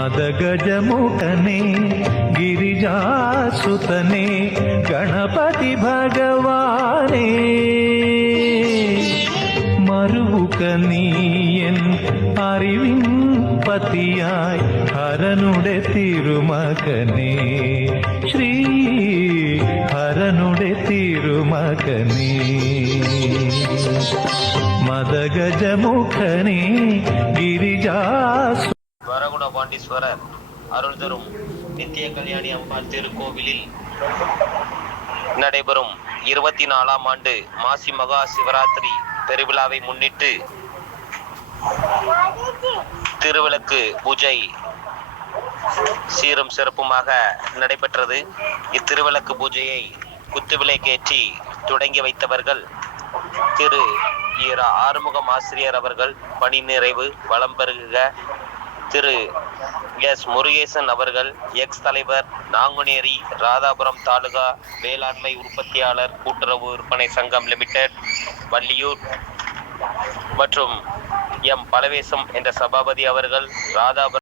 మదగజముఖనే గిరిజాసుతనే గణపతి భగవానే മറുവുകനീയൻ അറിവിൻ പതിയായി ഹരനുടെ തിരുമകനേ ശ്രീ ഹരനുടെ തിരുമകനേ மதகஜமுகனே கிரிஜாசு வரகுண பாண்டீஸ்வரர் அருள் தரும் நித்திய கல்யாணி அம்பாள் திருக்கோவிலில் நடைபெறும் 24ஆம் ஆண்டு மாசி மகா சிவராத்திரி பெருவிழாவை முன்னிட்டு திருவிளக்கு பூஜை சீரும் சிறப்புமாக நடைபெற்றது. இத்திருவிளக்கு பூஜையை குத்துவிளக்கேற்றி தொடங்கி வைத்தவர்கள் திரு ஆறுமுகம் ஆசிரியர் அவர்கள். பணி நிறைவு வளம் பெருக திரு எஸ் முருகேசன் அவர்கள், எக்ஸ் தலைவர், நாங்குநேரி ராதாபுரம் தாலுகா வேளாண்மை உற்பத்தியாளர் கூட்டுறவு விற்பனை சங்கம் லிமிடெட் வள்ளியூர் மற்றும் எம் பலவேசம் என்ற சபாபதி அவர்கள், ராதாபுரம்